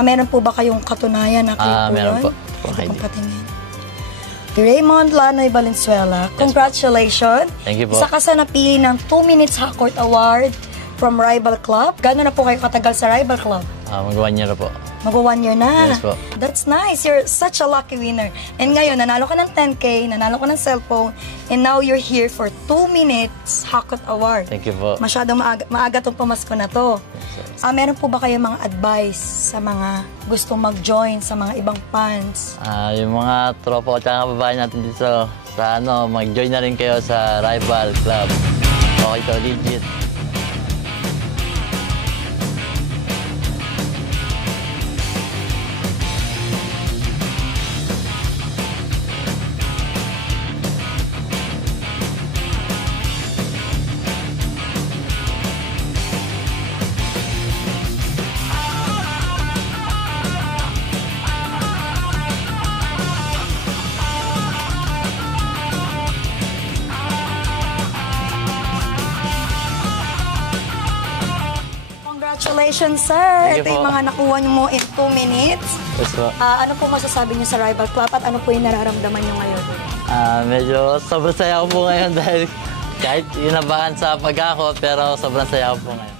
Meron po ba kayong katunayan na kayo po meron yun? po. Pwede kong patingin. Raymond Lanoy Valenzuela, congratulations. Thank you po. Isa ka sa napili ng 2 Minutes Hakot Award from Rival Club. Gano'n na po kayo katagal sa Rival Club? Mag-1 year na po. Mag-1 year na. Yes po. That's nice. You're such a lucky winner. And ngayon, nanalo ka ng 10K, nanalo ka ng cellphone, and now you're here for 2 Minutes Hakot Award. Thank you po. Masyadong maaga tong pamasko na to. Meron po ba kayo mga advice sa mga gustong mag-join sa mga ibang fans? Yung mga tropa ko tsaka babae natin dito sa mag-join na rin kayo sa Rival Club. Okay to, legit. Congratulations, sir. Thank you Ito yung po. mga nakuha niyo mo in 2 minutes. Yes po. Ano po masasabi niyo sa Rival Club at ano po yung nararamdaman niyo ngayon? Medyo sobrang saya ko po ngayon dahil kahit inabahan sa pag-ako pero sobrang saya ko po ngayon.